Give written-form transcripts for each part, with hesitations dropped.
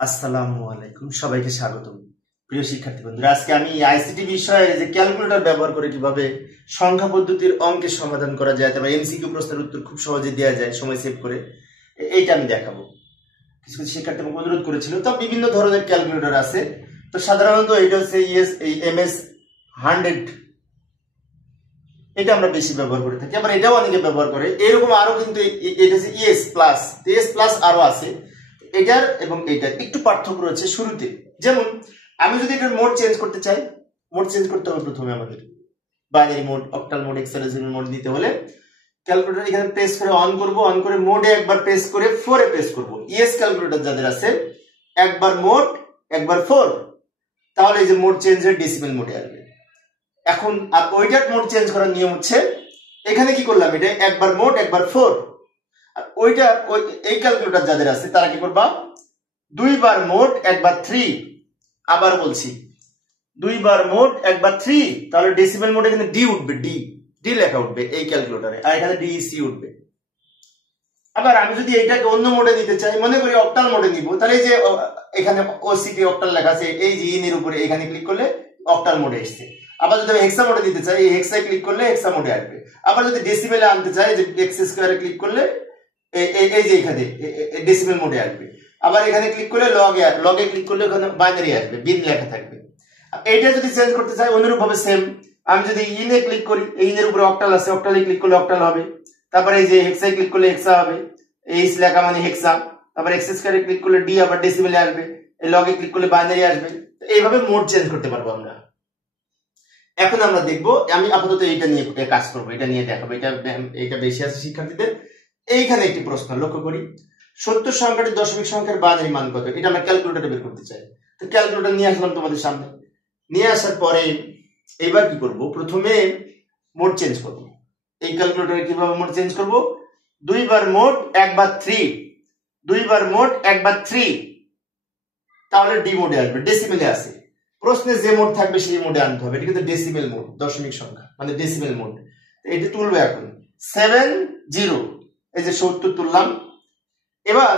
আসসালামু আলাইকুম, সবাইকে স্বাগতম। প্রিয় শিক্ষার্থী বন্ধুরা, আজকে আমি আইসিটি বিষয়ে যে ক্যালকুলেটর ব্যবহার করে কিভাবে সংখ্যা পদ্ধতির অঙ্কের সমাধান করা যায়, তারপর এমসিকিউ প্রশ্নের উত্তর খুব সহজে দেওয়া যায় সময় সেভ করে, এইটা আমি দেখাবো। কিছু কিছু শিক্ষার্থী আমাকে অনুরোধ করেছিল। তো বিভিন্ন ধরনের ক্যালকুলেটর আছে। তো সাধারণত এটা হচ্ছে এই MS 100, এটা আমরা বেশি ব্যবহার করে থাকি। আবার এটাও অনেকে ব্যবহার করে। এরকম আরো কিন্তু এটা হচ্ছে ES প্লাস, ES প্লাস আরো আছে। এটার এবং এটার একটু পার্থক্য রয়েছে শুরুতে। যেমন আমি যদি এটার মোড চেঞ্জ করতে চাই, মোড চেঞ্জ করতে হবে প্রথমে আমাদের binary mode, octal mode, hexadecimal mode দিতে হলে ক্যালকুলেটর এখানে প্রেস করে অন করব, অন করে মোডে একবার প্রেস করে 4 এ প্রেস করব। ইএস ক্যালকুলেটর যাদের আছে একবার মোড একবার 4, তাহলে এই যে মোড চেঞ্জ হয়ে ডেসিমেল মোডে আসবে। এখন আর ওইটার মোড চেঞ্জ করার নিয়ম হচ্ছে, এখানে কি করলাম, এটা একবার মোড একবার 4। আর ওইটা এই ক্যালকুলেটর যাদের আছে তারা কি করবা, দুইবার মোড একবার 3। আবার বলছি, দুইবার মোড একবার 3, তাহলে ডেসিমেল মোডে এখানে ডি উঠবে, ডি লেখা উঠবে এই ক্যালকুলেটরে, আর এখানে ডিসি উঠবে। আবার আমি যদি এইটাকে অন্য মোডে নিতে চাই, মনে করি অক্টাল মোডে নিব, তাহলে এই যে এখানে ওসিপি অক্টাল লেখা আছে, এই যে ইন এর উপরে এখানে ক্লিক করলে অক্টাল মোডে এসেছে। আবার যদি আমি হেক্সা মোডে নিতে চাই, এই হেক্সায় ক্লিক করলে হেক্সা মোডে আসবে। আবার যদি ডেসিমেলে আনতে চাই, যে এক্স স্কয়ারে ক্লিক করলে এই যে এখানে ডেসিমেল মোডে আসবে। আবার এখানে ক্লিক করলে লগে ক্লিক করলে ওখানে বাইনারি আসবে, বিন লেখা থাকবে। এইটা যদি চেঞ্জ করতে চাই অনুরূপ ভাবে সেম, আমি যদি ইনে ক্লিক করি, এই ইনের উপরে অক্টাল আছে, অক্টালে ক্লিক করলে অক্টাল হবে। তারপরে এই যে হেক্সায় ক্লিক করলে হেক্সা হবে, এইচ লেখা মানে হেক্সা। তারপর এক্স স্কয়ারে ক্লিক করলে ডি, আবার ডেসিমেলে আসবে, এই লগে ক্লিক করলে বাইনারি আসবে। এইভাবে মোড চেঞ্জ করতে পারবো আমরা। এখন আমরা দেখবো, আমি আপাতত এইটা নিয়ে কাজ করবো, এটা নিয়ে দেখাবো। এটা বেশি আছে শিক্ষার্থীদের। এইখানে একটি প্রশ্ন লক্ষ্য করি, 70 সংখ্যাটি দশমিক সংখ্যার বাইনারি মান কত? এটা আমরা ক্যালকুলেটরে বের করতে চাই। তো ক্যালকুলেটর নিয়ে আসলাম তোমাদের সামনে। নিয়ে আসার পরে এবার কি করব, প্রথমে মোড চেঞ্জ করব। এই ক্যালকুলেটরে কিভাবে মোড চেঞ্জ করব, দুইবার মোড একবার 3, দুইবার মোড একবার 3, তাহলে ডি মোডে আসবে, ডেসিমেলে আছে। প্রশ্নে যে মোড থাকবে সেই মোডে আনতে হবে। এটা কিন্তু ডেসিমেল মোড, দশমিক সংখ্যা মানে ডেসিমেল মোড। এটা তুলবো এখন 70, এই যে 70 তুললাম। এবার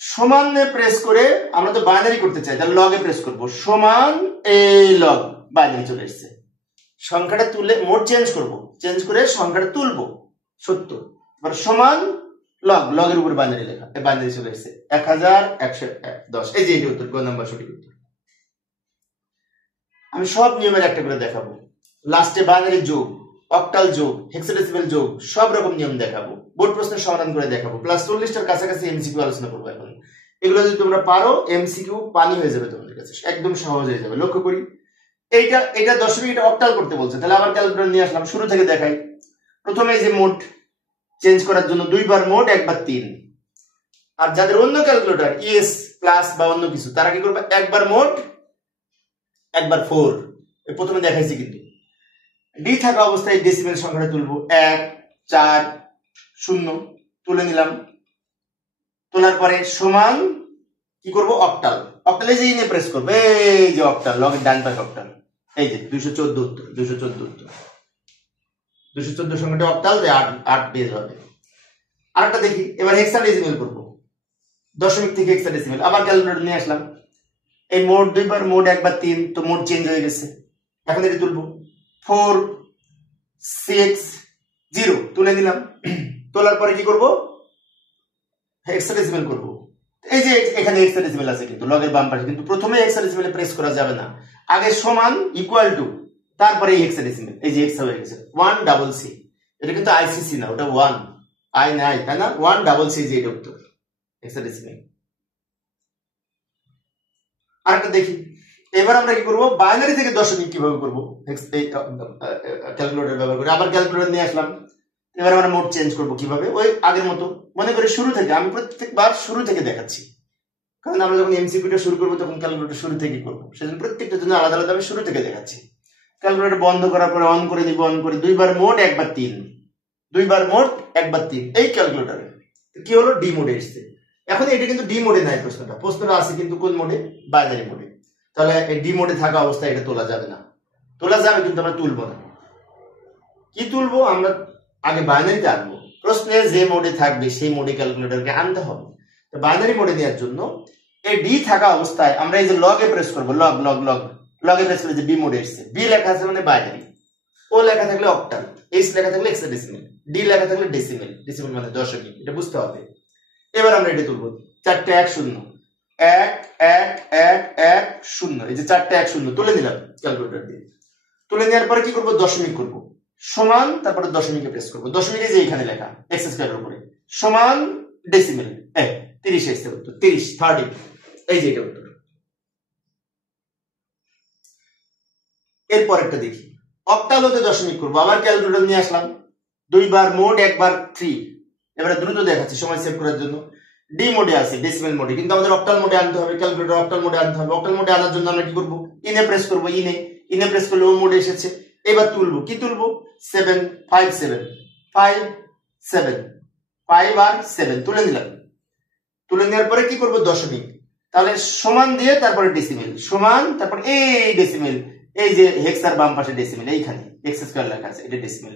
সমানে প্রেস করে, আমরা তো বাইনারি করতে চাই, তাহলে লগে প্রেস করব, সমান এই লগ, বাইনারি চলে এসেছে। সংখ্যাটা তুলে মোড চেঞ্জ করব, চেঞ্জ করে সংখ্যাটা তুলবো 70, এবার সমান লগ, লগের উপর বাইনারি লেখা, বাইনারি চলে এসেছে 1110। এই যে উত্তর, গ নাম্বার সঠিক উত্তর। আমি সব নিয়মের একটা করে দেখাবো। লাস্টে বাইনারি যোগ, অক্টাল যোগ, হেক্সাডেসিমাল যোগ, সব রকম নিয়ম দেখাবো। বোর্ড প্রশ্নের সমাধান করে দেখাবো। প্লাস 40টার কাছাকাছি এমসিকিউ আলোচনা করবো এখন। এগুলো যদি তোমরা পারো, এমসিকিউ পানি হয়ে যাবে তোমাদের কাছে, একদম সহজ হয়ে যাবে। লক্ষ্য করি, এটা দশমিক, এটা অক্টাল করতে বলছে। তাহলে আবার ক্যালকুলেটর নিয়ে আসলাম, শুরু থেকে দেখাই। প্রথমে এই যে মোড চেঞ্জ করার জন্য দুইবার মোড একবার 3। আর যাদের অন্য ক্যালকুলেটর ইএস প্লাস বা অন্য কিছু, তারা কি করবে, একবার মোড একবার 4। প্রথমে দেখাইছি কিন্তু ডি থাকা অবস্থায় ডেসিমেল সংখ্যাটা তুলবো, 1 4 0 তুলে নিলাম। তোলার পরে সমান কি করব, অক্টাল, অক্টালে যে ইনে প্রেস করবে, এই যে অক্টাল, লগের ডান পাশে অক্টাল, এই যে 214 উত্তর, 214 উত্তর। 214 সংখ্যাটা অক্টাল, যে 8 বেজ হবে। আরেকটা দেখি, এবার হেক্সাডেসিমাল করব, দশমিক থেকে হেক্সাডেসিমাল। আবার ক্যালকুলেটর নিয়ে আসলাম। এই মোড দুইবার মোড একবার 3, তো মোড চেঞ্জ হয়ে গেছে। এখন এটা তুলবো, 4 6 0 তুলে নিলাম। তোলার পরে কি করব, হেক্সাডেসিমাল করব। এই যে এখানে হেক্সাডেসিমাল আছে কিন্তু লগের বাম পাশে, কিন্তু প্রথমে হেক্সাডেসিমালে প্রেস করা যাবে না, আগে সমান ইকুয়াল টু, তারপরে এই হেক্সাডেসিমাল, এই যে হেক্সা হয়ে গেছে 1CC। এটা কিন্তু আইসিসি না, ওটা 1 আই নাই, তাই না, 1CC, যে এটা উত্তর হেক্সাডেসিমাল। আরেকটা দেখি, এবার আমরা কি করব, বাইনারি থেকে দশমিক কিভাবে করব, ক্যালকুলেটর ব্যবহার করে। আবার ক্যালকুলেটর নিয়ে আসলাম। এবার আমরা মোড চেঞ্জ করব কিভাবে, ওই আগের মতো। মনে করে শুরু থেকে, আমি প্রত্যেকবার শুরু থেকে দেখাচ্ছি, কারণ আমরা যখন এমসিকিউটা শুরু করবো তখন ক্যালকুলেটর শুরু থেকে করবো, সেজন্য প্রত্যেকটা জন্য আলাদা আলাদা আমি শুরু থেকে দেখাচ্ছি। ক্যালকুলেটর বন্ধ করার পরে অন করে দিব, অন করে দুইবার মোড একবার 3, দুইবার মোড একবার 3, এই ক্যালকুলেটরে কি হলো, ডি মোডে এসছে। এখন এটা কিন্তু ডি মোডে নাই, প্রশ্নটা আছে কিন্তু কোন মোডে, বাইনারি মোডে। তাহলে এই ডি মোডে থাকা অবস্থায় এটা তোলা যাবে না, তোলা যাবে কিন্তু আমরা তুলবো না। কি তুলবো, আমরা আগে বাইনারিতে আনবো। প্রশ্নে যে মোডে থাকবে সেই মোডে ক্যালকুলেটরকে আনতে হবে। তো বাইনারি মোডে নেওয়ার জন্য এই ডি থাকা অবস্থায় আমরা এই যে লগে প্রেস করব, লগ লগ লগ লগে প্রেস করে যে বি মোডে এসেছে, বি লেখা আছে মানে বাইনারি, ও লেখা থাকলে অক্টাল, এইচ লেখা থাকলে হেক্সাডেসিমেল, ডি লেখা থাকলে ডেসিমেল, ডেসিমেল মানে দশমিক, এটা বুঝতে হবে। এবার আমরা এটা তুলবো, 4টে 1 0, 1 1 1 1 0, এই যে 4টে 1 0 তুলে নিলাম ক্যালকুলেটর দিয়ে। তুলে নেওয়ার পরে কি করব, দশমিক করব, সমান, তারপরে দশমিকে প্রেস করব, দশমিকে যে এখানে লেখা এক্স স্কয়ারের উপরে সমান ডেসিমেল, 30 এসছে উত্তর, 30 30, এই যে এটা উত্তর। এরপর একটা দেখি, অক্টাল হতে দশমিক করব, আবার ক্যালকুলেটর নিয়ে আসলাম, 2 বার মোড 1 বার 3। এবারে দ্রুত দেখাচ্ছি সময় সেভ করার জন্য। ডি মোডে আছে, ডেসিমেল মোডে, কিন্তু আমাদের অক্টাল মোডে আনতে হবে, ক্যালকুলেটর অক্টাল মোডে আনতে হবে। অক্টাল মোডে আনার জন্য আমরা কি করব, ইনে প্রেস করব, ইনে প্রেস করলে ও মোডে এসেছে। এবার তুলবো, কি তুলবো, 7 5 7 5 7 5 আর 7 তুলে নিলাম। তুলে নেওয়ার পরে কি করব, দশমিক, তাহলে সমান দিয়ে তারপরে ডেসিমেল, সমান, তারপর এই ডেসিমেল, এই যে হেক্সার বাম পাশে ডেসিমেল, এইখানে এক্স স্কয়ার লেখা আছে, এটা ডেসিমেল,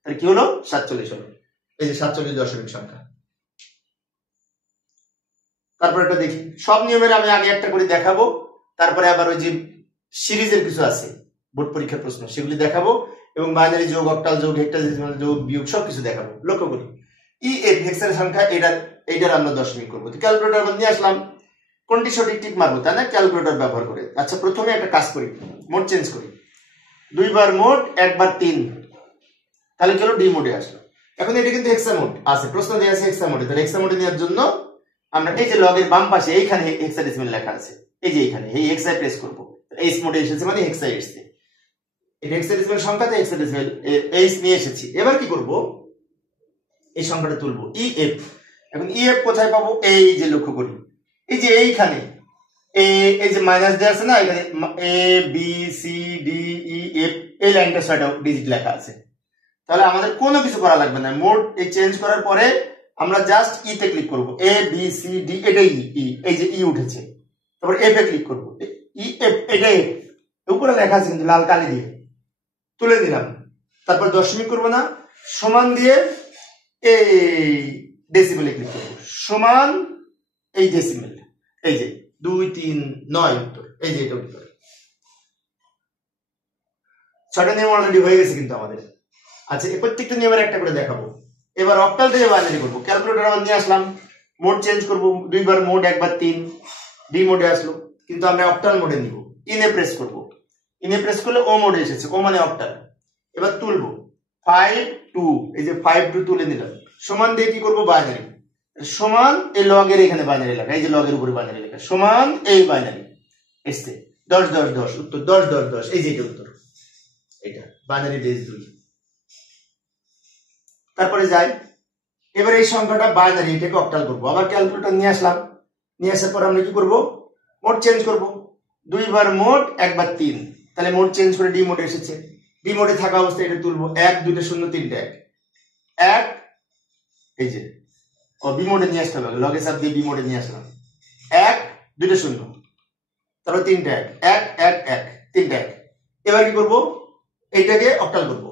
তাহলে কি হলো 47 হলো, এই যে 47 দশমিক সংখ্যা। তারপর এটা দেখি, সব নিয়মের আমি আগে একটা করে দেখাবো, তারপরে আবার ওই যে সিরিজের কিছু আছে বোর্ড পরীক্ষার প্রশ্ন, সেগুলি দেখাবো, এবং বাইনারি যোগ, অক্টাল যোগ, হেক্সাডেসিমাল যোগ, বিয়োগ সবকিছু দেখাবো। লক্ষ্য করি, ই এফ হেক্সার সংখ্যা, এটার আমরা দশমিক করবো। তো ক্যালকুলেটর নিয়ে আসলাম, কোনটি সঠিক টিক মারবো, তাই না, ক্যালকুলেটর ব্যবহার করে। আচ্ছা, প্রথমে একটা কাজ করি, মোড চেঞ্জ করি, 2 বার মোড 1 বার 3, তাহলে কি হলো, ডি মোডে আসলো। এখন এটা কিন্তু হেক্সা মোড আছে, প্রশ্ন দেওয়া আছে হেক্সা মোডে, তাহলে হেক্সা মোডে নেওয়ার জন্য আমরা এই যে লগের বাম পাশে এইখানে হেক্সাডেসিমাল লেখা আছে, এই যে এইখানে এই হেক্সায় প্রেস করব, এইচ মোডে এসেছে মানে হেক্সায় এসেছে, এটা হেক্সাডেসিমাল সংখ্যাতে হেক্সাডেসিমাল এইচ নিয়ে এসেছি। এবার কি করব, এই সংখ্যাটা তুলবো, ই এফ। এখন ই এফ কোথায় পাবো, এই যে লক্ষ্য করি, এই যে এইখানে এই যে মাইনাস দেওয়া আছে না, এখানে A B C D E F, এই লাইনটা 6টা ডিজিট লেখা আছে। তাহলে আমাদের কোনো কিছু করা লাগবে না, মোড এই চেঞ্জ করার পরে আমরা জাস্ট ই তে ক্লিক করব, এ বি সি ডি, এটাই ই, এই যে ই উঠেছে, তারপর এফ এ ক্লিক করব, ই এফ, এটাই উপরে লেখা আছে কিন্তু লাল কালি দিয়ে, তুলে দিলাম। তারপর দশমিক করব না, সমান দিয়ে এই ডেসিমেলে ক্লিক করব, সমান এই ডেসিমেল, এই যে 2 3 9 উত্তর, এই যে এটা উত্তর। 6টা নিয়ম অলরেডি হয়ে গেছে কিন্তু আমাদের। আচ্ছা, এই প্রত্যেকটা নিয়মের একটা করে দেখাবো। এবার অক্টাল দিয়ে বাইনারি করবো, ক্যালকুলেটর আবার নিয়ে আসলাম, মোড চেঞ্জ করব, 2 বার মোড 1 বার 3, ডি মোডে আসলো, কিন্তু আমরা অক্টাল মোডে নিব, ইনে প্রেস করব, ইনে প্রেস করলে ও মোডে এসেছে, ও মানে অক্টাল। এবার তুলবো 5 2, এই যে 5 2 তুলে নিলাম, সমান দিয়ে কি করব, বাইনারি, সমান এই লগের এখানে বাইনারি লেখা, এই যে লগের উপরে বাইনারি লেখা, সমান এই বাইনারি এসছে 10 10 10 উত্তর, 10 10 10, এই যে এটা উত্তর, এটা বাইনারি বেস 2। তারপরে যাই, এবার এই সংখ্যাটা বাইনারি, এটাকে অক্টাল করব, আবার ক্যালকুলেটর নিয়ে আসলাম, নিয়ে আসার পর আমরা কি করব, মোড চেঞ্জ করব, 2 বার মোড 1 বার 3, তাহলে মোড চেঞ্জ করে ডি মোডে এসেছে, ডি মোডে থাকা অবস্থায় এটা তুলবো, 1 2 0 3 1 1, এই যে ও বি মোডে নিয়ে আসতে হবে, লগে সাব দিয়ে বি মোডে নিয়ে আসলাম, 1 2 0, তারপর 3 1 1 1 1 3 1। এবার কি করব, এইটাকে অক্টাল করব।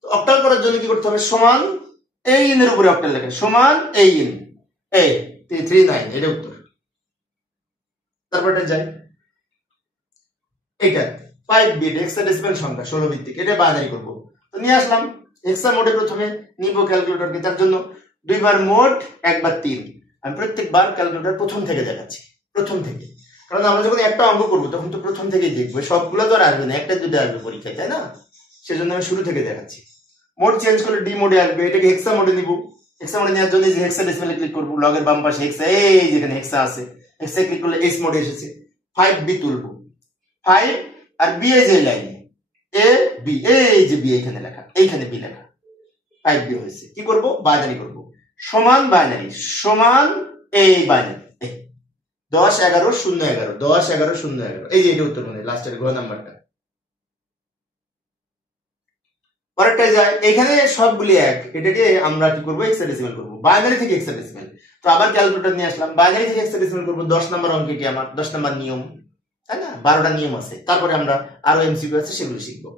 তো অক্টাল করার জন্য কি করতে হবে, সমান এই ইনের উপরে অক্টাল লেখা, সমান এই ইন, এই 39, এটা উত্তর। তারপর এটা যাই, এইটা 5 বিট হেক্সাডেসিমাল সংখ্যা 16 ভিত্তিক, এটা বাইনারি করব। তো নিয়ে আসলাম হেক্সা মোডে, প্রথমে নিব ক্যালকুলেটরকে, তার জন্য 2 বার মোড 1 বার 3, আমি প্রত্যেকবার ক্যালকুলেটর প্রথম থেকে দেখাচ্ছি, প্রথম থেকে, কারণ আমরা যখন একটা অঙ্ক করব তখন তো প্রথম থেকেই দেখবো, সবগুলো তো আর আসবে না, একটা দুটো আসবে পরীক্ষায়, তাই না, সেজন্য আমি শুরু থেকে দেখাচ্ছি। মোড চেঞ্জ করলে ডি মোডে আসবে, এটাকে হেক্সা মোডে নিব, হেক্সা মোডে নেওয়ার জন্য যে হেক্সাডেসিমালে ক্লিক করব, লগের বাম পাশে হেক্সা, এই যেখানে হেক্সা আছে, হেক্সা ক্লিক করলে এইচ মোডে এসেছে, 5 বি তুলবো, 5 আর বি এই যে লাইনে এ বি, এই যে বি এখানে লেখা, এইখানে বি লেখা, 5 বি হয়েছে, কি করব, বাইনারি করব, সমান বাইনারি, সমান এই বাইনারি, 10 11 0 11 10 11 0 11, এই যে এটা উত্তর, মানে লাস্টের ঘ নাম্বারটা। পরেরটা যায়, এখানে সবগুলি এক, এটাকে আমরা কি করব, হেক্সাডেসিমাল করব, বাইনারি থেকে হেক্সাডেসিমাল। তো আবার ক্যালকুলেটর নিয়ে আসলাম, বাইনারি থেকে হেক্সাডেসিমাল করব, 10 নম্বর অঙ্ক এটি আমার, 10 নম্বর নিয়ম, তাই না, 12টা নিয়ম আছে, তারপরে আমরা আরো এমসিকিউ আছে সেগুলো শিখবো।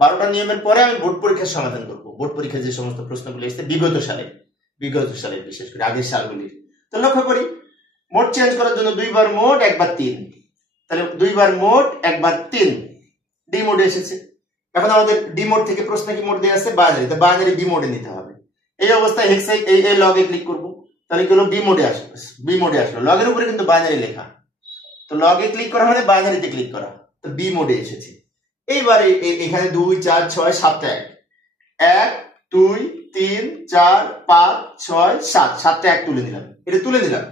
12টা নিয়মের পরে আমি বোর্ড পরীক্ষার সমাধান করব, বোর্ড পরীক্ষায় যে সমস্ত প্রশ্নগুলো এসেছে বিগত সালে, বিশেষ করে আগের সালগুলির। তো লক্ষ্য করি, মোড চেঞ্জ করার জন্য দুইবার মোড একবার 3, তাহলে দুইবার মোড একবার 3 ডি মোডে এসেছে। এখন আমাদের ডি মোড থেকে প্রশ্ন কি মোড দেয়া আছে বাইনারি, তো বাইনারি বি মোডে নিতে হবে। এই অবস্থায় হেক্সাই এই লগে ক্লিক করব, তাহলে কি হলো বি মোডে আসলো, বি মোডে আসলো। লগের উপরে কিন্তু বাইনারি লেখা, তো লগে ক্লিক করা মানে বাইনারিতে ক্লিক করা, তো বি মোডে এসেছে। এইবারে এখানে 2 4 6 7 1 2 3 4 5 6 7 7টা 1 তুলে নিলাম, এটা তুলে নিলাম।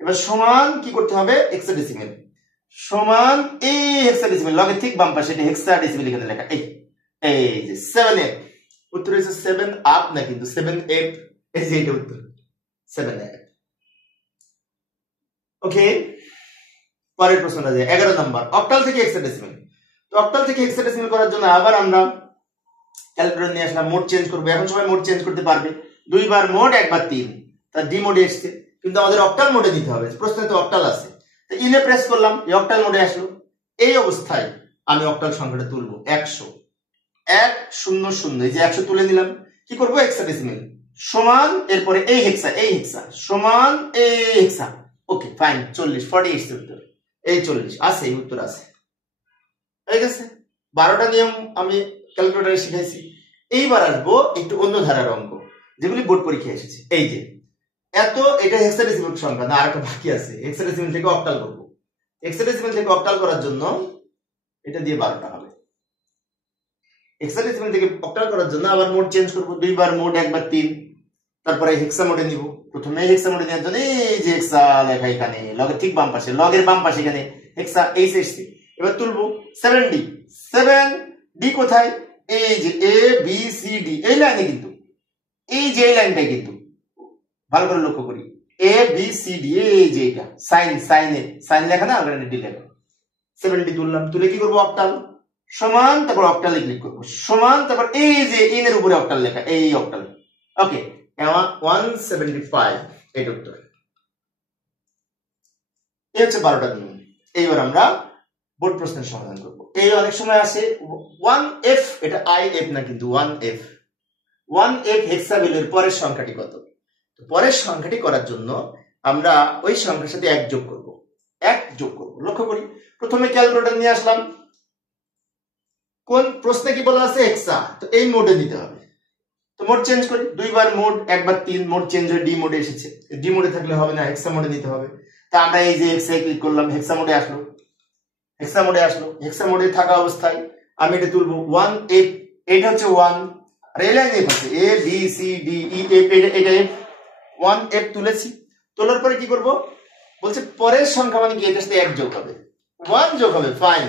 এবার সমান কি করতে হবে হেক্সাডেসিমেল সমান এই হেক্সাডেসিমেল লগের ঠিক বাম পাশে এটা হেক্সাডেসিমেল এখানে লেখা এই যে 7f, উত্তর হচ্ছে 7 আপ না কিন্তু 7f, এই যে এটা উত্তর 7f। ওকে, পরের প্রশ্নটা যে 11 নম্বর অক্টাল থেকে হেক্সাডেসিমেল। তো অক্টাল থেকে হেক্সাডেসিমেল করার জন্য আবার আমরা ক্যালকুলেটর নিয়ে আসলাম, মোড চেঞ্জ করব। এখন সবাই মোড চেঞ্জ করতে পারবে, দুইবার মোড একবার 3, তার ডি মোডে এসেছে, কিন্তু আমাদের অক্টাল মোডে নিতে হবে, প্রশ্নে তো অক্টাল আছে। তো ইনে প্রেস করলাম, এই অক্টাল মোডে আসলো। এই অবস্থায় আমি অক্টাল সংখ্যাটা তুলবো 100 100, এই যে 100 তুলে নিলাম। কি করব হেক্সাডেসিমেল সমান, এরপরে এই হেক্সা সমান এই হেক্সা। ওকে ফাইন, 40 এসেছে উত্তর, এই 40 আছে, এই উত্তর আছে, হয়ে গেছে। 12টা নিয়ম আমি ক্যালকুলেটরে শিখাইছি। এইবার আসবো একটু অন্য ধারার অঙ্ক, যেগুলি বোর্ড পরীক্ষায় এসেছে। এই যে এটা হেক্সাডেসিমেল সংখ্যা না, আরেকটা বাকি আছে, হেক্সাডেসিমেল থেকে অক্টাল করব। হেক্সাডেসিমেল থেকে অক্টাল করার জন্য এটা দিয়ে 12টা হবে। হেক্সাডেসিমেল থেকে অক্টাল করার জন্য আবার মোড চেঞ্জ করব, দুইবার মোড একবার 3, তারপরে হেক্সা মোডে নিব। প্রথমে হেক্সা মোডে নেওয়ার জন্য এই যে হেক্সা লেখা এখানে লগের ঠিক বাম পাশে, লগের বাম পাশে এখানে হেক্সা এইচ এসছে। এবার তুলবো 7d, 7d কোথায়, এই যে এ বি সি ডি এই লাইনে, কিন্তু এই যে এই লাইনটাই কিন্তু ভালো করে লক্ষ্য করি, এ বি সি ডি, এই যে এটা সাইন লেখা না, ওখানে ডি লেখা। 7d তুললাম, তুলে কি করবো অক্টাল সমান, তারপর অক্টালে ক্লিক করবো সমান, তারপর এই যে ইনের উপরে অক্টাল লেখা, এই অক্টাল। ওকে 175, এটা উত্তর। এই হচ্ছে 12টা নিয়ম। এইবার আমরা বোর্ড প্রশ্নের সমাধান করব। এই অনেক সময় আসে 1f, এটা if না কিন্তু 1f হেক্সাভ্যালুর পরের সংখ্যাটি কত। তো পরের সংখ্যাটি করার জন্য আমরা ওই সংখ্যার সাথে 1 যোগ করব, 1 যোগ করব। লক্ষ্য করি, প্রথমে ক্যালকুলেটর নিয়ে আসলাম, কোন প্রশ্নে কি বলা আছে হেক্সা, তো এই মোডে নিতে হবে। তো মোড চেঞ্জ করি, দুইবার মোড একবার 3, মোড চেঞ্জ হয়ে ডি মোডে এসেছে। ডি মোডে থাকলে হবে না, হেক্সা মোডে নিতে হবে। তা আমরা এই যে হেক্সায় ক্লিক করলাম, হেক্সা মোডে আসলো, হেক্সা মোডে থাকা অবস্থায় আমি এটা তুলবো 1f, এটা হচ্ছে 1, আর এই লাইন f আছে A B C D E F, এটা f, 1f তুলেছি। তোলার পরে কি করব বলছে পরের সংখ্যা মানে কি এটার সাথে 1 যোগ হবে, 1 যোগ হবে। ফাইন,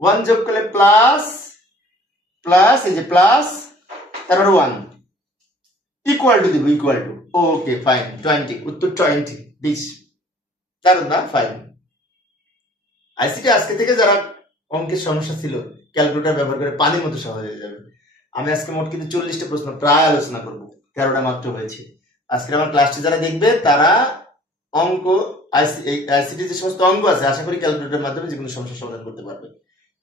1 যোগ করলে প্লাস এই যে প্লাস, তারপর 1 ইকুয়াল টু দিব, ইকুয়াল টু। ওকে ফাইন, 20, উত্তর 20। দারুন না? ফাইন। আইসিটি আজকে থেকে যারা অঙ্কের সমস্যা ছিল ক্যালকুলেটর ব্যবহার করে পানির মতো সহজ হয়ে যাবে। আমি আজকে মোট কিন্তু 40টা প্রশ্ন প্রায় আলোচনা করব, 13টা মাত্র হয়েছে। আজকে আমার ক্লাসটি যারা দেখবে তারা অঙ্ক আইসিটি যে সমস্ত অঙ্ক আছে আশা করি ক্যালকুলেটরের মাধ্যমে যে কোনো সমস্যার সমাধান করতে পারবে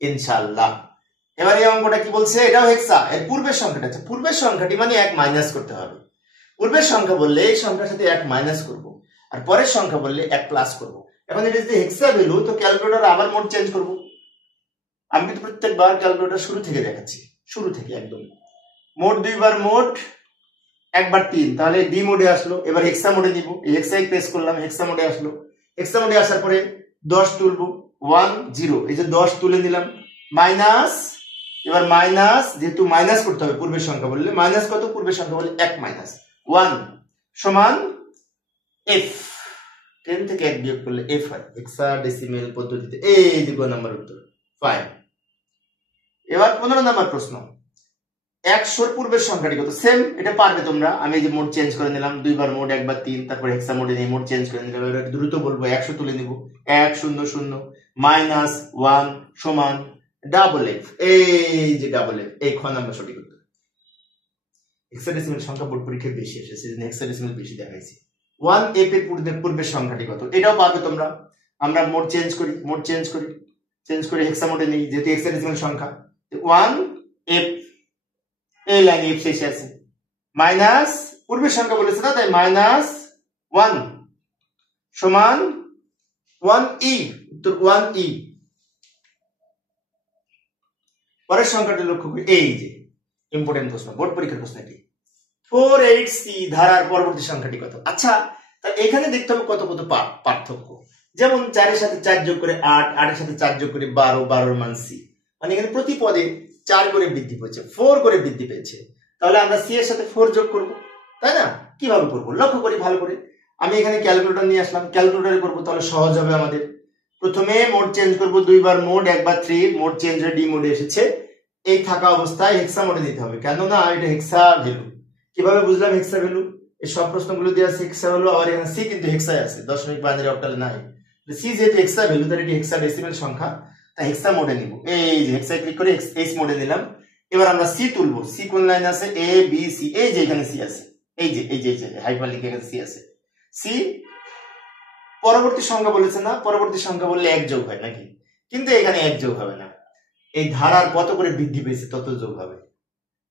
ইনশাআল্লাহ। এবার এই অঙ্কটা কি বলছে, এটাও হেক্সা, এর পূর্বের সংখ্যাটা আছে, পূর্বের সংখ্যাটি মানে 1 মাইনাস করতে হবে। পূর্বের সংখ্যা বললে এই সংখ্যার সাথে 1 মাইনাস করব, আর পরের সংখ্যা বললে 1 প্লাস করব। এখন এটা যদি হেক্সা ভ্যালু, তো ক্যালকুলেটর আবার মোড চেঞ্জ করব। আমি কিন্তু প্রত্যেকবার ক্যালকুলেটর শুরু থেকে দেখাচ্ছি, শুরু থেকে একদম। মোড দুইবার মোড একবার 3, তাহলে ডি মোডে আসলো। এবার হেক্সা মোডে নিব, এই হেক্সায় প্রেস করলাম, হেক্সা মোডে আসলো। হেক্সা মোডে আসার পরে 10 তুলবো, 1 0, এই যে 10 তুলে নিলাম। মাইনাস, এবার মাইনাস, যেহেতু মাইনাস করতে হবে পূর্বের সংখ্যা বললে, মাইনাস কত, পূর্বের সংখ্যা বললে 1 মাইনাস 1 সমান f, 10 থেকে 1 বিয়োগ করলে f হয় হেক্সাডেসিমেল পদ্ধতিতে। এই যে কোন নাম্বার উত্তর, ফাইন। এবার 15 নাম্বার প্রশ্ন, 100 পূর্বের সংখ্যাটি কত, সেম, এটা পারবে তোমরা। আমি এই যে মোড চেঞ্জ করে নিলাম, দুইবার মোড একবার 3, তারপর হেক্সা মোডে নিয়ে মোড চেঞ্জ করে নিলাম। এবার দ্রুত বলবো, 100 তুলে নিব, 1 0 0 মাইনাস 1 সমান ডাবল এফ, এই যে ডাবল এফ, এই খ নাম্বার সঠিক উত্তর। হেক্সাডেসিমেল সংখ্যা বোর্ড পরীক্ষায় বেশি আসে, সেজন্য হেক্সাডেসিমেল বেশি দেখাইছি। 1f এর পূর্বের সংখ্যাটি কত, এটাও পাবে তোমরা। আমরা মোড চেঞ্জ করি হেক্সা মোডে নেই, যেহেতু হেক্সাডেসিমেল সংখ্যা। 1f, এই লাইনে f শেষে আছে, মাইনাস পূর্বের সংখ্যা বলেছে না, তাই মাইনাস 1 সমান 1e, উত্তর 1e। পরের সংখ্যাটি লক্ষ্য করি, এই যে ইম্পর্টেন্ট প্রশ্ন, বোর্ড পরীক্ষার প্রশ্ন এটি। 48c ধারার পরবর্তী সংখ্যাটি কত? আচ্ছা, তাহলে এখানে দেখতে হবে কত কত পার্থক্য। যেমন 4 এর সাথে 4 যোগ করে 8, 8 এর সাথে 4 যোগ করে 12, 12 এর মান c, মানে এখানে প্রতি পদে 4 করে বৃদ্ধি পেয়েছে, 4 করে বৃদ্ধি পেয়েছে। তাহলে আমরা c এর সাথে 4 যোগ করব, তাই না? কিভাবে করব লক্ষ্য করি ভালো করে। আমি এখানে ক্যালকুলেটর নিয়ে আসলাম, ক্যালকুলেটরে করব, তাহলে সহজ হবে আমাদের। প্রথমে মোড চেঞ্জ করব, দুইবার মোড, একবার 3, মোড চেঞ্জ হয়ে ডি মোডে এসেছে। এই থাকা অবস্থায় হেক্সা মোডে নিতে হবে, কেননা এটা হেক্সা ভ্যালু। কিভাবে বুঝলাম হেক্সা ভ্যালু? এই সব প্রশ্নগুলো দেওয়া আছে হেক্সা ভ্যালু, আর এখানে সি কিন্তু হেক্সায় আছে, দশমিক বাইনারি অক্টালে নাই। সি যেহেতু হেক্সা ভ্যালু, তার এটি হেক্সা ডেসিমেল সংখ্যা, তাই হেক্সা মোডে নিব। এই যে হেক্সায় ক্লিক করে এইচ মোডে নিলাম। এবার আমরা সি তুলবো। সি কোন লাইন আছে? এ বি সি, এই যে এখানে সি আছে, এই যে হাইপারলিংক এখানে সি আছে। সি পরবর্তী সংখ্যা বলেছে না, পরবর্তী সংখ্যা বললে 1 যোগ হয় নাকি? কিন্তু এখানে 1 যোগ হবে না, এই ধারার কত করে বৃদ্ধি পেয়েছে তত যোগ হবে,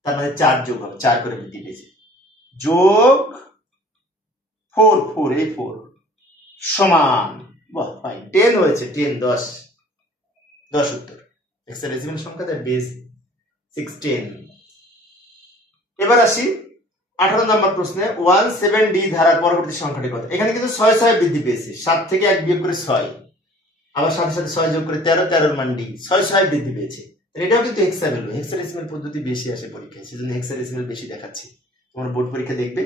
তার মানে 4 যোগ হবে, 4 করে বৃদ্ধি পেয়েছে। যোগ 4, 4 এই 4 সমান, বাহ ভাই 10 হয়েছে, 10 10 10 উত্তর। হেক্সাডেসিমাল সংখ্যা, তাই বেস 16। এবার আসি 18 নম্বর প্রশ্নে। 17d ধারার পরবর্তী সংখ্যাটি কত? এখানে কিন্তু 6 6 বৃদ্ধি পেয়েছে, 7 থেকে 1 বিয়োগ করে 6, আবার সাথে সাথে 6 যোগ করে 13, 13 এর মান d, 6 6 বৃদ্ধি পেয়েছে। এটাও কিন্তু হেক্সা ভ্যালু। হেক্সাডেসিমাল পদ্ধতি বেশি আসে পরীক্ষায়, সেজন্য হেক্সাডেসিমাল বেশি দেখাচ্ছি। তোমার বোর্ড পরীক্ষা দেখবে।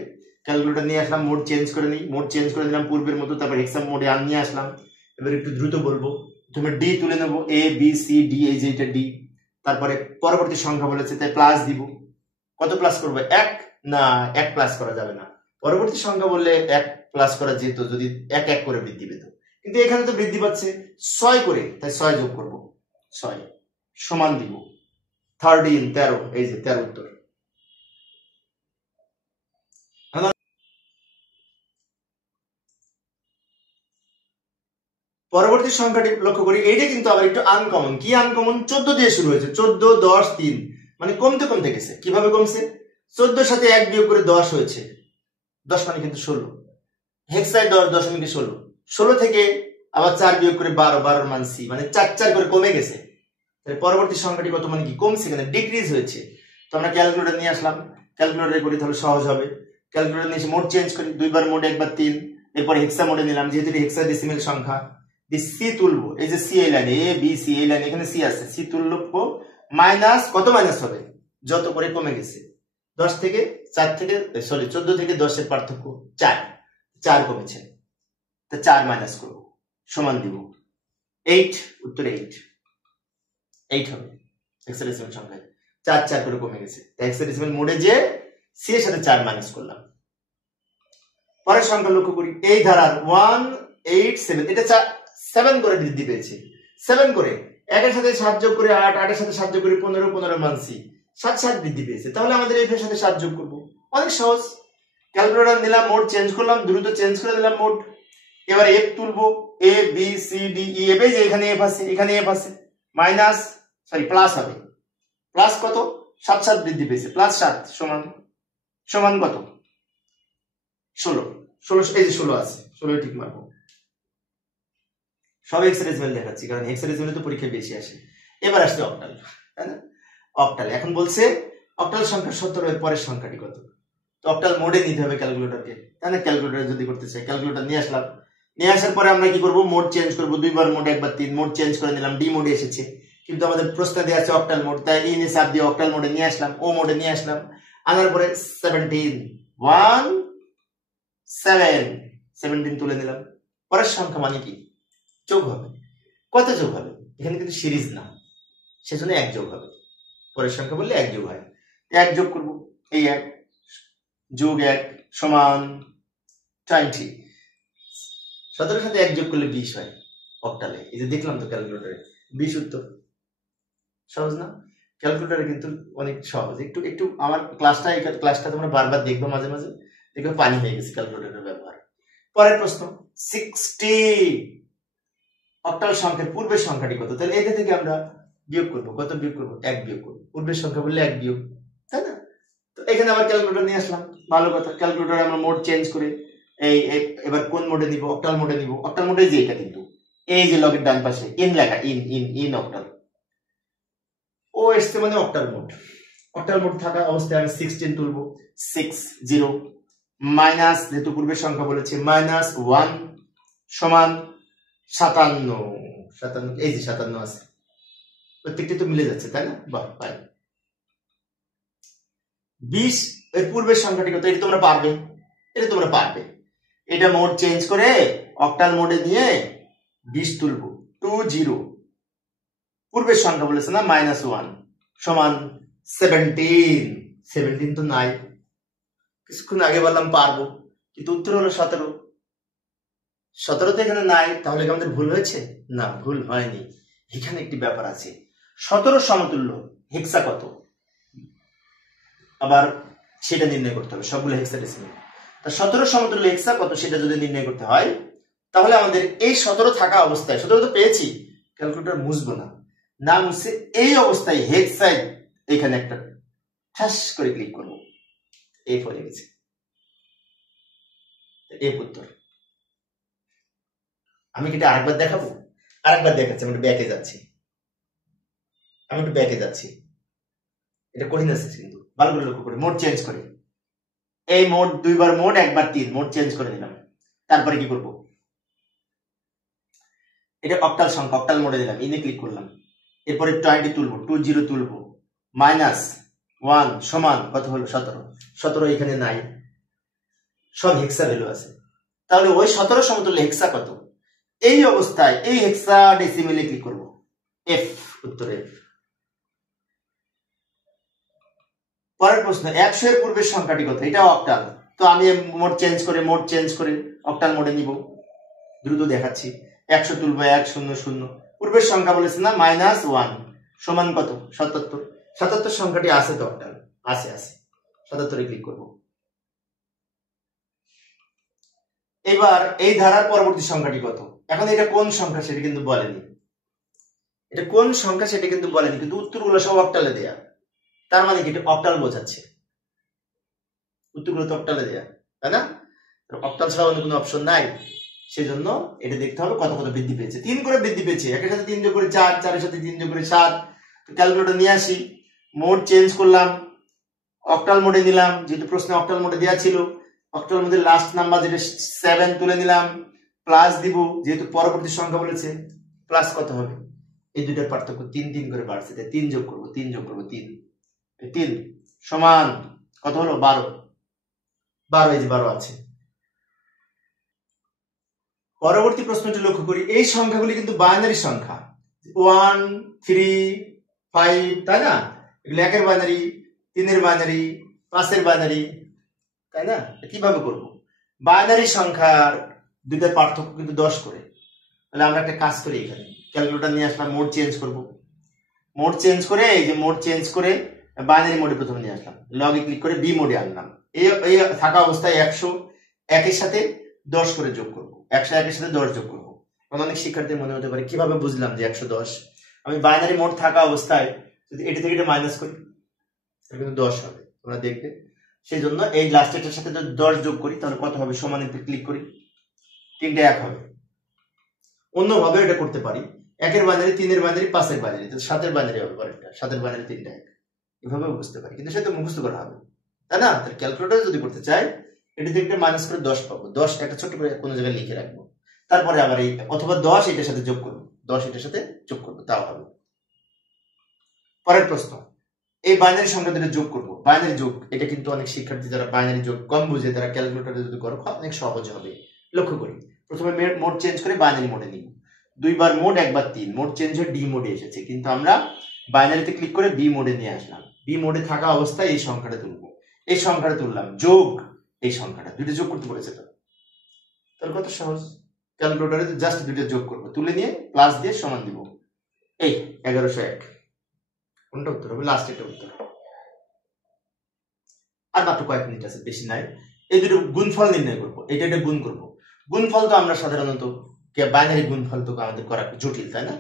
ক্যালকুলেটর নিয়ে আসলাম, মোড চেঞ্জ করে নিই, মোড চেঞ্জ করে নিলাম পূর্বের মতো, তারপর হেক্সা মোডে নিয়ে আসলাম। এবার একটু দ্রুত বলবো, প্রথমে ডি তুলে নেব, এ বি সি ডি, এই যে এটা ডি। তারপরে পরবর্তী সংখ্যা বলেছে, তাই প্লাস দিব। কত প্লাস করবো? 1 না, 1 প্লাস করা যাবে না। পরবর্তী সংখ্যা বললে 1 প্লাস করা যেত যদি 1 1 করে বৃদ্ধি পেত, কিন্তু এখানে তো বৃদ্ধি পাচ্ছে 6 করে, তাই 6 যোগ করব, 6 সমান দিব 13, 13, এই যে 13 উত্তর। পরবর্তী সংখ্যাটি লক্ষ্য করি, এইটা কিন্তু আবার একটু আনকমন। কি আনকমন? 14 দিয়ে শুরু হয়েছে, 14 10 3, মানে কমতে কমতে গেছে। কিভাবে কমছে? 14 সাথে 1 বিয়োগ করে 10 হয়েছে, 10 মানে কিন্তু 16, হেক্সায় 10 দশমিকে 16, 16 থেকে আবার 4 বিয়োগ করে 12, 12 এর মান সি, মানে 4 4 করে কমে গেছে। তাহলে পরবর্তী সংখ্যাটি কত, মানে কি কমছে, এখানে ডিক্রিজ হয়েছে। তো আমরা ক্যালকুলেটর নিয়ে আসলাম, ক্যালকুলেটরে করি তাহলে সহজ হবে। ক্যালকুলেটর নিয়ে এসে মোড চেঞ্জ করি, দুইবার মোড, একবার 3, এরপরে হেক্সা মোডে নিলাম, যেহেতু হেক্সাডেসিমাল সংখ্যা। সি তুলবো, এই যে সি এই লাইনে, এ বি সি এই লাইনে, এখানে সি আছে, সি তুলবো, মাইনাস কত মাইনাস হবে? যত করে কমে গেছে। 10 থেকে 4 থেকে, সরি 14 থেকে 10 এর পার্থক্য 4, 4 কমেছে, তা 4 মাইনাস করবো, সমান দিব 8, উত্তর 8 হবে হেক্সাডেসিমাল সংখ্যায়। 4 4 করে কমে গেছে, হেক্সাডেসিমাল মোডে যে সি এর সাথে 4 মাইনাস করলাম। পরের সংখ্যা লক্ষ্য করি, এই ধারার 187, এটা 7 করে বৃদ্ধি পেয়েছে, 7 করে, 1 এর সাথে 7 যোগ করে 8, 8 এর সাথে 7 যোগ করে 15, 15 মান সি, 7 7 বৃদ্ধি পেয়েছে। তাহলে আমাদের এফ এর সাথে 7 যোগ করব, অনেক সহজ। ক্যালকুলেটর নিলাম, মোড চেঞ্জ করলাম, দ্রুত চেঞ্জ করে দিলাম মোড। এবার এফ তুলবো, A B C D E, F, এই যে এখানে এফ আছে, এখানে এফ আছে, মাইনাস, সরি প্লাস হবে, প্লাস কত? 7 7 বৃদ্ধি পেয়েছে, প্লাস 7 সমান, সমান কত? 16, 16, এই যে 16 আছে, 16 ঠিক মারবো। সব হেক্সাডেসিমাল দেখাচ্ছি, কারণ হেক্সাডেসিমাল তো পরীক্ষায় বেশি আসে। এবার আসছে অক্টাল, তাই না? অক্টাল এখন বলছে অক্টাল সংখ্যা 17 এর পরের সংখ্যাটি কত? তো অক্টাল মোডে নিতে হবে ক্যালকুলেটরকে, তাই না? ক্যালকুলেটর যদি করতে চাই, ক্যালকুলেটর নিয়ে আসলাম, নিয়ে আসার পরে আমরা কি করব? মোড চেঞ্জ করব, দুইবার মোড, একবার 3, মোড চেঞ্জ করে নিলাম, ডি মোডে এসেছে, কিন্তু আমাদের প্রশ্ন দেওয়া আছে অক্টাল মোড, তাই এই নিয়ে চাপ দিয়ে অক্টাল মোডে নিয়ে আসলাম, ও মোডে নিয়ে আসলাম। আনার পরে 17 তুলে নিলাম। পরের সংখ্যা মানে কি? যোগ হবে। কত যোগ হবে? এখানে কিন্তু সিরিজ না, সেজন্য 1 যোগ হবে। পরের সংখ্যা বললে 1 যোগ হয়, 1 যোগ করব, এই 1 যোগ 1 সমান 20। 17 সাথে 1 যোগ করলে 20 হয় অক্টালে, এই যে দেখলাম তো ক্যালকুলেটরে, 20 উত্তর। সহজ না? ক্যালকুলেটরে কিন্তু অনেক সহজ। একটু একটু আমার ক্লাসটা তোমরা বারবার দেখবে, মাঝে মাঝে দেখবে পানি হয়ে গেছে ক্যালকুলেটরের ব্যবহার। পরের প্রশ্ন 60 অক্টাল সংখ্যার পূর্বের সংখ্যাটি কত? তাহলে এটা থেকে আমরা বিয়োগ করবো, কত বিয়োগ করবো? 1 বিয়োগ করবো, পূর্বের সংখ্যা বললে 1 বিয়োগ, তাই না? তো এখানে আবার ক্যালকুলেটর নিয়ে আসলাম, ভালো কথা। ক্যালকুলেটরে আমরা মোড চেঞ্জ করে এই এবার কোন মোডে নিব? অক্টাল মোডে নিব। অক্টাল মোডে যে এটা কিন্তু এই যে লগের ডান পাশে ইন লেখা, ইন ইন ইন অক্টাল, ও এসছে মানে অক্টাল মোড। অক্টাল মোড থাকা অবস্থায় আমি 16 তুলবো, 60 মাইনাস, যেহেতু পূর্বের সংখ্যা বলেছে, -1 সমান 57, এই যে 57 আছে, প্রত্যেকটি তো মিলে যাচ্ছে, তাই না? বাহ, পাই। 20 এর পূর্বের সংখ্যাটি কত? এটা তোমরা পারবে, এটা তোমরা পারবে। এটা মোড চেঞ্জ করে অক্টাল মোডে নিয়ে 20 তুলবো, 20, পূর্বের সংখ্যা বলেছে না -1 সমান 17 তো নাই, কিছুক্ষণ আগে বললাম পারবো, কিন্তু উত্তর হলো 17। 17 তো এখানে নাই, তাহলে কি আমাদের ভুল হয়েছে? না, ভুল হয়নি। এখানে একটি ব্যাপার আছে, 17 সমতুল্য হেক্সা কত, আবার সেটা নির্ণয় করতে হবে, সবগুলো হেক্সাডেসিমাল। তা 17 সমতুল্য হেক্সা কত সেটা যদি নির্ণয় করতে হয়, তাহলে আমাদের এই 17 থাকা অবস্থায়, 17 তো পেয়েছি, ক্যালকুলেটর মুছবো না, না মুছে এই অবস্থায় হেক্সায় এখানে একটা ঠাস করে ক্লিক করবো, এফ হয়ে গেছে, এফ উত্তর। আমি কি এটা আরেকবার দেখাবো? আরেকবার দেখাচ্ছি, আমি একটু ব্যাকে যাচ্ছি, এটা কঠিন আছে কিন্তু ভালো করে লক্ষ্য করে, মোড চেঞ্জ করে, এই মোড 2 বার মোড, 1 বার 3, মোড চেঞ্জ করে নিলাম। তারপরে কি করব? এটা অক্টাল সংখ্যা, অক্টাল মোডে দিলাম, ইনে ক্লিক করলাম, এরপরে 20 তুলবো, 20 তুলবো, -1 সমান কত হলো? 17। 17 এখানে নাই, সব হেক্সা ভ্যালু আছে, তাহলে ওই 17 সমতুল্য হেক্সা কত? এই অবস্থায় এই হেক্সা ডেসিমেলে ক্লিক করব, এফ উত্তর, এফ। পরের প্রশ্ন, 100 এর পূর্বের সংখ্যাটি কত? এটা অক্টাল, তো আমি মোড চেঞ্জ করে অক্টাল মোডে নিব, দ্রুত দেখাচ্ছি। 100 তুলবো, 100, পূর্বের সংখ্যা বলেছে না -1 সমান কত? 77। 77 সংখ্যাটি আছে তো অক্টাল, আছে 77 এ ক্লিক করব। এবার এই ধারার পরবর্তী সংখ্যাটি কত? এখন এটা কোন সংখ্যা সেটা কিন্তু বলেনি, কিন্তু উত্তরগুলো সব অক্টালে দেয়া, তার মানে কি এটা অক্টাল বোঝাচ্ছে, উত্তরগুলো তো অক্টালে দেয়া, তাই না? অক্টাল ছাড়া অন্য কোনো অপশন নাই, সেই জন্য এটা দেখতে হবে কত কত বৃদ্ধি পেয়েছে। 3 করে বৃদ্ধি পেয়েছে, একের সাথে 3 যোগ করে 4, 4 এর সাথে 3 যোগ করে 7। ক্যালকুলেটর নিয়ে আসি, মোড চেঞ্জ করলাম, অক্টাল মোডে নিলাম, যেহেতু প্রশ্নে অক্টাল মোডে দেওয়া ছিল, অক্টাল মোডের লাস্ট নাম্বার যেটা 7 তুলে নিলাম, প্লাস দিব, যেহেতু পরবর্তী সংখ্যা বলেছে, প্লাস কত হবে? এই দুইটার পার্থক্য 3 করে বাড়ছে, তাই 3 যোগ করবো, 3 সমান কত হলো? 12, এই যে 12 আছে। পরবর্তী প্রশ্নটি লক্ষ্য করি, এই সংখ্যাগুলি কিন্তু বাইনারি সংখ্যা, 1, 3, 5, তাই না? এগুলো 1 এর বাইনারি, 3 এর বাইনারি, 5 এর বাইনারি, তাই না? কিভাবে করব? বাইনারি সংখ্যার দুইটার পার্থক্য কিন্তু 10 করে, তাহলে আমরা একটা কাজ করি, এখানে ক্যালকুলেটর নিয়ে আসলাম, মোড চেঞ্জ করব, মোড চেঞ্জ করে এই যে মোড চেঞ্জ করে বাইনারি মোডে প্রথমে নিয়ে আসলাম, লগে ক্লিক করে বি মোডে আনলাম, এই থাকা অবস্থায় 100 1 এর সাথে 10 করে যোগ করব, 100 1 এর সাথে 10 যোগ করব। অনেক শিক্ষার্থী মনে হতে পারে কিভাবে বুঝলাম যে 110? আমি বাইনারি মোড থাকা অবস্থায় যদি এটা থেকে এটা মাইনাস করি, তাহলে কিন্তু 10 হবে, তোমরা দেখবে। সেই জন্য এই লাস্ট এটার সাথে যদি 10 যোগ করি, তাহলে কত হবে? সমানিতে ক্লিক করি, 3টে 1 হবে। অন্যভাবে এটা করতে পারি, 1 এর বাইনারি, 3 এর বাইনারি, 5 এর বাইনারি, 7 এর বাইনারি হবে পরেরটা, 7 এর বাইনারি 3টা 1, এভাবে বুঝতে পারি, কিন্তু সেটা মুখস্থ করা হবে, তাই না? তাহলে ক্যালকুলেটর যদি করতে চাই, এটা থেকে মাইনাস করে 10 পাবো, 10 একটা ছোট করে কোনো জায়গায় লিখে রাখবো, তারপরে আবার এই অথবা 10 এটার সাথে যোগ করবো, 10 এটার সাথে যোগ করবো, তাও হবে। পরের প্রশ্ন, এই বাইনারি সংখ্যা দুটো যোগ করবো, বাইনারি যোগ, এটা কিন্তু অনেক শিক্ষার্থী যারা বাইনারি যোগ কম বুঝে তারা ক্যালকুলেটরে যদি করো অনেক সহজ হবে। লক্ষ্য করি, প্রথমে মোড চেঞ্জ করে বাইনারি মোডে নিব, 2 বার মোড 1 বার 3, মোড চেঞ্জ হয়ে ডি মোডে এসেছে, কিন্তু আমরা বাইনারিতে ক্লিক করে বি মোডে নিয়ে আসলাম, বি মোডে থাকা অবস্থায় এই সংখ্যাটা তুলবো, এই সংখ্যাটা তুললাম, যোগ এই সংখ্যাটা, দুটো যোগ করতে বলেছে তো, তাহলে কত সহজ, ক্যালকুলেটরে জাস্ট দুটো যোগ করবো, তুলে নিয়ে প্লাস দিয়ে সমান দিব, এই 1101, কোনটা উত্তর হবে? লাস্ট এটা উত্তর। আর মাত্র কয়েক মিনিট আছে, বেশি নাই। এই দুটো গুণফল নির্ণয় করবো, এটা গুণ করবো। গুণফল তো আমরা সাধারণত বাইনারি গুণফল তো আমাদের করা জটিল, তাই না?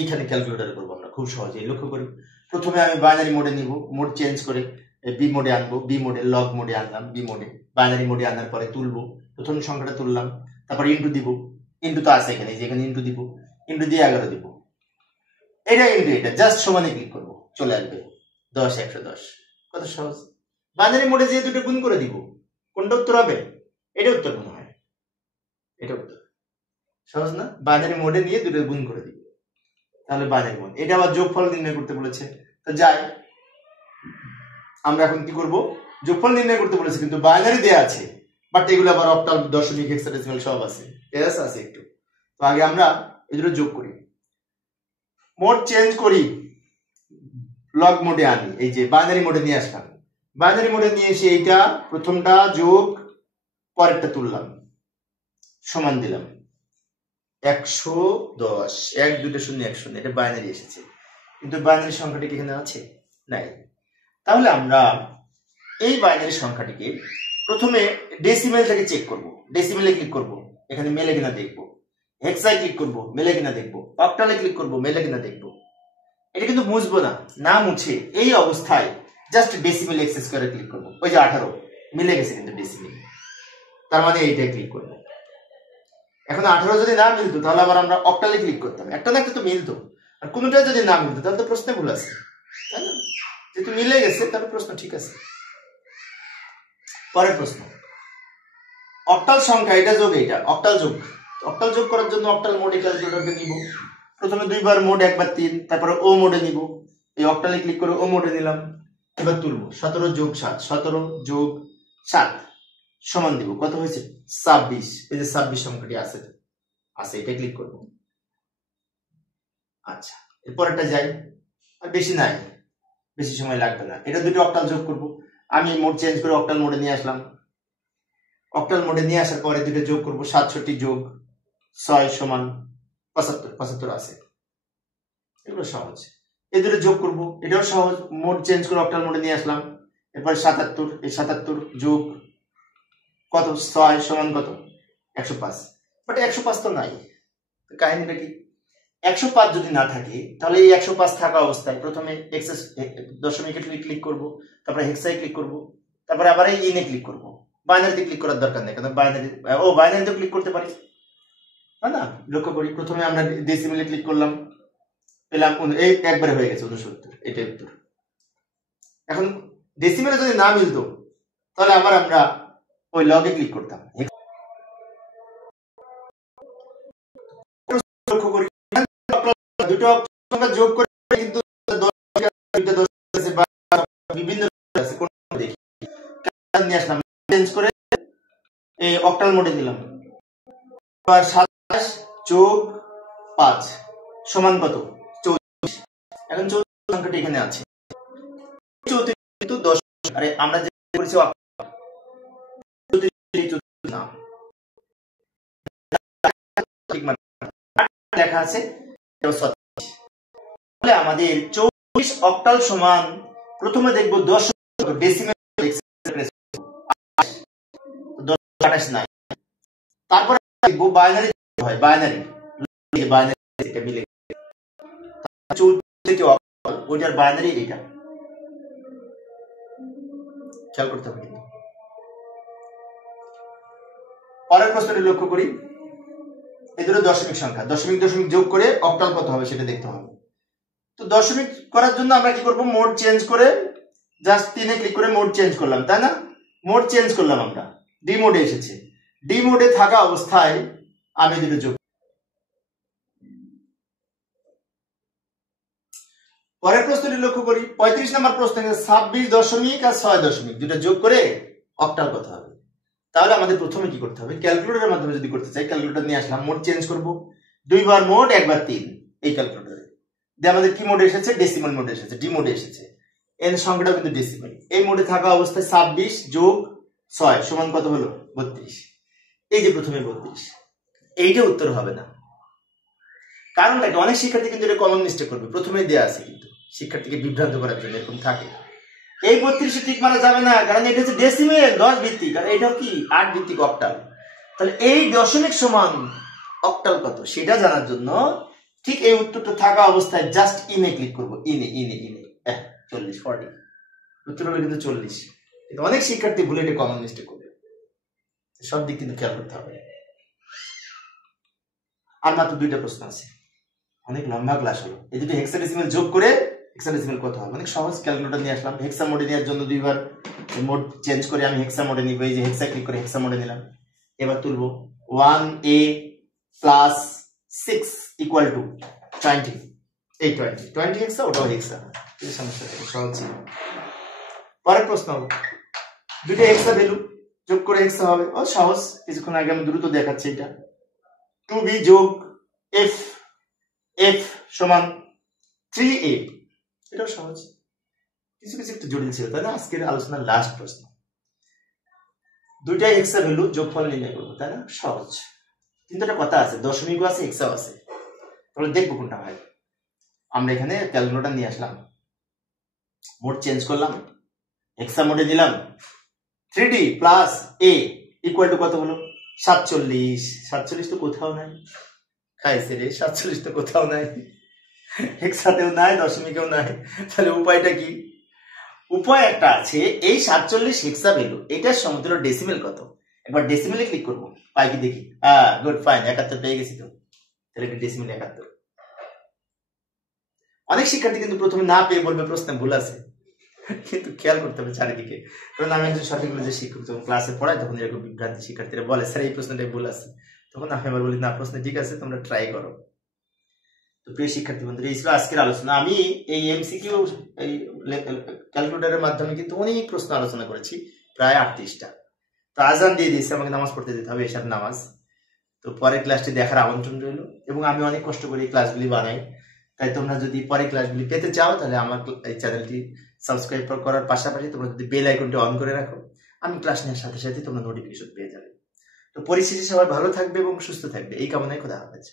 এইখানে ক্যালকুলেটর করবো আমরা খুব সহজেই। লক্ষ্য করি, প্রথমে আমি বাইনারি মোডে নিব, মোড চেঞ্জ করে বি মোডে আনবো, বি মোডে লগ মোডে আনলাম, বি মোডে বাইনারি মোডে আনার পরে তুলবো, প্রথম সংখ্যাটা তুললাম, তারপর ইন্টু দিব, ইন্টু তো আছে এখানে, যেখানে ইন্টু দিব, ইন্টু দিয়ে 11 দিব, এটা ইন্টু এটা জাস্ট সমানে ক্লিক করব, চলে আসবে 10 110। কত সহজ। বাইনারি মোডে যে দুটো গুণ করে দিব, কোনটা উত্তর হবে? এটা উত্তর মনে হয়, এটা উত্তর। সহজ না? বাইনারি মোডে নিয়ে দুটো গুণ করে দিব, তাহলে বাইনারি মোড। এটা আবার যোগফল নির্ণয় করতে বলেছে, তো যাই আমরা এখন কি করব, যোগফল নির্ণয় করতে বলেছে কিন্তু বাইনারি দেয়া আছে, বাট এগুলো আবার অক্টাল, দশমিক, হেক্সাডেসিমাল সব আছে, এস আছে একটু। তো আগে আমরা এই দুটো যোগ করি, মোড চেঞ্জ করি, লগ মোডে আনি, এই যে বাইনারি মোডে নিয়ে আসলাম। বাইনারি মোডে নিয়ে এসে এইটা প্রথমটা যোগ পরেরটা তুললাম, সমান দিলাম 110, 1 2 0 1 0, এটা বাইনারি এসেছে, কিন্তু বাইনারি সংখ্যাটি এখানে আছে নাই। তাহলে আমরা এই বাইনারি সংখ্যাটিকে প্রথমে ডেসিমেল থেকে চেক করব, ডেসিমেলে ক্লিক করব, এখানে মেলে কিনা দেখব, হেক্সায় ক্লিক করব, মেলে কিনা দেখব, অক্টালে ক্লিক করব, মেলে কিনা দেখব। এটা কিন্তু মুছবো না, না মুছে এই অবস্থায় জাস্ট ডেসিমেল এক্সেস করে ক্লিক করব, ওই যে 18 মিলে গেছে কিন্তু ডেসিমেল, তার মানে এইটাই ক্লিক করব। এখন 18 যদি না মিলতো তাহলে আবার আমরা অক্টালে ক্লিক করতাম, একটা না একটা তো মিলতো, আর কোনটা যদি না মিলতো তাহলে তো প্রশ্নে ভুল আছে, তাই না? যেহেতু মিলে গেছে তাহলে প্রশ্ন ঠিক আছে। পরের প্রশ্ন, অক্টাল সংখ্যা, এটা যোগ, এটা অক্টাল যোগ। অক্টাল যোগ করার জন্য অক্টাল মোডে ক্যালকুলেটরকে নিব, প্রথমে দুইবার মোড, একবার 3, তারপরে ও মোডে নিব, এই অক্টালে ক্লিক করে ও মোডে নিলাম, এবার তুলব 17 যোগ 7, 17 যোগ 7 সমান দিব, কত হয়েছে? 26। এই যে 26 সংখ্যাটি আছে, এটা ক্লিক করব। আচ্ছা, এরপরটা যাই, আর বেশি নাই, বেশি সময় লাগবে না, এটা দুটো অক্টাল যোগ করব। আমি মোড চেঞ্জ করে অক্টাল মোডে নিয়ে আসলাম, অক্টাল মোডে নিয়ে আসার পরে দুটো যোগ করব, 67 যোগ 6 সমান 75, 75 আছে, এগুলো সহজ। এই দুটো যোগ করব, এটাও সহজ, মোড চেঞ্জ করে অক্টাল মোডে নিয়ে আসলাম, এরপরে 77, এই 77 যোগ কত 6 সমান কত 105, বাট 105 তো নাই, কাহিনীটা কি? 105 যদি না থাকে তাহলে এই 105 থাকা অবস্থায় প্রথমে এক্সেস দশমিকে ক্লিক করব, তারপরে হেক্সায় ক্লিক করব, তারপরে আবার এই ইনে ক্লিক করব। বাইনারিতে ক্লিক করার দরকার নেই, কারণ বাইনারিতে ক্লিক করতে পারি, তাই না? লক্ষ্য করি, প্রথমে আমরা ডেসিমেলে ক্লিক করলাম, পেলাম এই একবারে হয়ে গেছে 69, এটাই উত্তর। এখন ডেসিমেলে যদি না মিলতো তাহলে আবার আমরা ওই লগে ক্লিক করতাম। লক্ষ্য করি দুটো সংখ্যা যোগ করে কিন্তু বিভিন্ন আছে, কোন দেখি নিয়ে আসলাম, চেঞ্জ করে এই অক্টাল মোডে দিলাম, আর 27 যোগ 5 সমান কত 34। এখন 34 সংখ্যাটি এখানে আছে, 34 কিন্তু 10, আরে আমরা যে করেছি না ঠিক মানে লেখা আছে, তাহলে আমাদের 24 অক্টাল সমান, প্রথমে দেখব 10 ডেসিমেল 10 নাই, তারপরে দেখব বাইনারি হয়, বাইনারি এটা মিলে 34 অক্টাল, ওইটার বাইনারি এটা খেয়াল করতে হবে। পরের প্রশ্নটি লক্ষ্য করি, এই দুটো দশমিক সংখ্যা, দশমিক দশমিক যোগ করে অক্টাল কত হবে সেটা দেখতে হবে। তো দশমিক করার জন্য আমরা কি করব, মোড চেঞ্জ করে জাস্ট 3 এ ক্লিক করে মোড চেঞ্জ করলাম, তাই না? মোড চেঞ্জ করলাম, আমরা ডি মোডে এসেছে, ডি মোডে থাকা অবস্থায় আমি দুটো যোগ। পরের প্রশ্নটি লক্ষ্য করি, 35 নম্বর প্রশ্ন, 26 দশমিক আর 6 দশমিক দুটো যোগ করে অক্টাল কত হবে। তাহলে আমাদের প্রথমে কি করতে হবে, ক্যালকুলেটরের মাধ্যমে যদি করতে চাই, ক্যালকুলেটর নিয়ে আসলাম, মোড চেঞ্জ করব, দুইবার মোড একবার 3, এই ক্যালকুলেটরে দিয়ে আমাদের কি মোডে এসেছে, ডেসিমাল মোডে এসেছে, ডি মোডে এসেছে, এর সংখ্যাটা কিন্তু ডেসিমাল। এই মোডে থাকা অবস্থায় 26 যোগ 6 সমান কত হলো 32, এই যে প্রথমে 32, এইটা উত্তর হবে না। কারণটা কি, অনেক শিক্ষার্থী কিন্তু এটা কমন মিস্টেক করবে, প্রথমে দেয়া আছে কিন্তু শিক্ষার্থীকে বিভ্রান্ত করার জন্য এরকম থাকে। এই 32 ঠিক মানা যাবে না, কারণ এটা হচ্ছে ডেসিমেল 10 ভিত্তিক, আর এটা কি 8 ভিত্তিক অক্টাল। তাহলে এই দশমিক সমান অক্টাল কত সেটা জানার জন্য ঠিক এই উত্তরটা থাকা অবস্থায় জাস্ট ইনে ক্লিক করব, ইনে 40 40, উত্তর হলো কিন্তু 40। কিন্তু অনেক শিক্ষার্থী ভুলে এটা কমন মিস্টেক করবে, সব দিক কিন্তু খেয়াল করতে হবে। আর মাত্র 2টা প্রশ্ন আছে, অনেক লম্বা ক্লাস হলো। এই দুটো হেক্সাডেসিমাল যোগ করে হেক্সাডেসিমাল কত হয়, অনেক সহজ। ক্যালকুলেটর নিয়ে আসলাম, হেক্সা মোডে নেওয়ার জন্য দুইবার মোড চেঞ্জ করে আমি হেক্সা মোডে নিব। এই যে হেক্সা ক্লিক করে হেক্সা মোডে নিলাম। এবার তুলবো 1a প্লাস 6 ইকুয়াল টু 20। এই 20 হেক্সা, ওটাও হেক্সা, এই সমস্যা সহজ ছিল। পরের প্রশ্ন হবে, দুটো হেক্সা ভ্যালু যোগ করে হেক্সা হবে, ও সহজ। কিছুক্ষণ আগে আমি দ্রুত দেখাচ্ছি। এটা 2b যোগ f সমান 3a, এটাও সহজ। কিছু কিছু একটু জটিল ছিল, তাই না? আজকের আলোচনার লাস্ট প্রশ্ন, দুইটাই হেক্সা ভ্যালু যোগফল নির্ণয় করবো, তাই না? সহজ। কিন্তু একটা কথা আছে, দশমিকও আছে হেক্সাও আছে, তাহলে দেখবো কোনটা হয়। আমরা এখানে ক্যালকুলেটর নিয়ে আসলাম, মোড চেঞ্জ করলাম, হেক্সা মোডে দিলাম। 3d plus a equal to কত হলো? 47। 47 তো কোথাও নাই, খাইছে রে, 47 তো কোথাও নাই, হেক্সাতেও নাই, দশমিকেও নাই। তাহলে উপায়টা কি? উপায় একটা আছে, এই 47 হেক্সা ভ্যালু, এটার সমতুল্য ডেসিমেল কত? একবার ডেসিমেলে ক্লিক করবো, পাই কি দেখি। গুড, ফাইন, 71 পেয়ে গেছি তো। তাহলে ডেসিমেল 71। অনেক শিক্ষার্থী কিন্তু প্রথমে না পেয়ে বলবে প্রশ্নে ভুল আছে, কিন্তু খেয়াল করতে হবে চারিদিকে। কারণ আমি একজন সঠিক যে শিক্ষক যখন ক্লাসে পড়াই, তখন এরকম বিভ্রান্তি শিক্ষার্থীরা বলে স্যার এই প্রশ্নটাই ভুল আছে, তখন আমি আবার বলি না, প্রশ্ন ঠিক আছে, তোমরা ট্রাই করো। তো প্রিয় শিক্ষার্থী বন্ধুরা, এই ছিল আজকের আলোচনা। আমি এই এমসিকিউ এই ক্যালকুলেটরের মাধ্যমে কিন্তু অনেক প্রশ্ন আলোচনা করেছি, প্রায় 38টা। তো আজান দিয়ে দিয়েছে, আমাকে নামাজ পড়তে যেতে হবে, এশার নামাজ। তো পরের ক্লাসটি দেখার আমন্ত্রণ রইল, এবং আমি অনেক কষ্ট করে এই ক্লাসগুলি বানাই। তাই তোমরা যদি পরের ক্লাসগুলি পেতে চাও, তাহলে আমার এই চ্যানেলটি সাবস্ক্রাইব করার পাশাপাশি তোমরা যদি বেল আইকনটি অন করে রাখো, আমি ক্লাস নেওয়ার সাথে সাথে তোমরা নোটিফিকেশন পেয়ে যাবে। তো পরিস্থিতি সবাই ভালো থাকবে এবং সুস্থ থাকবে, এই কামনায় খোদা হাফেজ।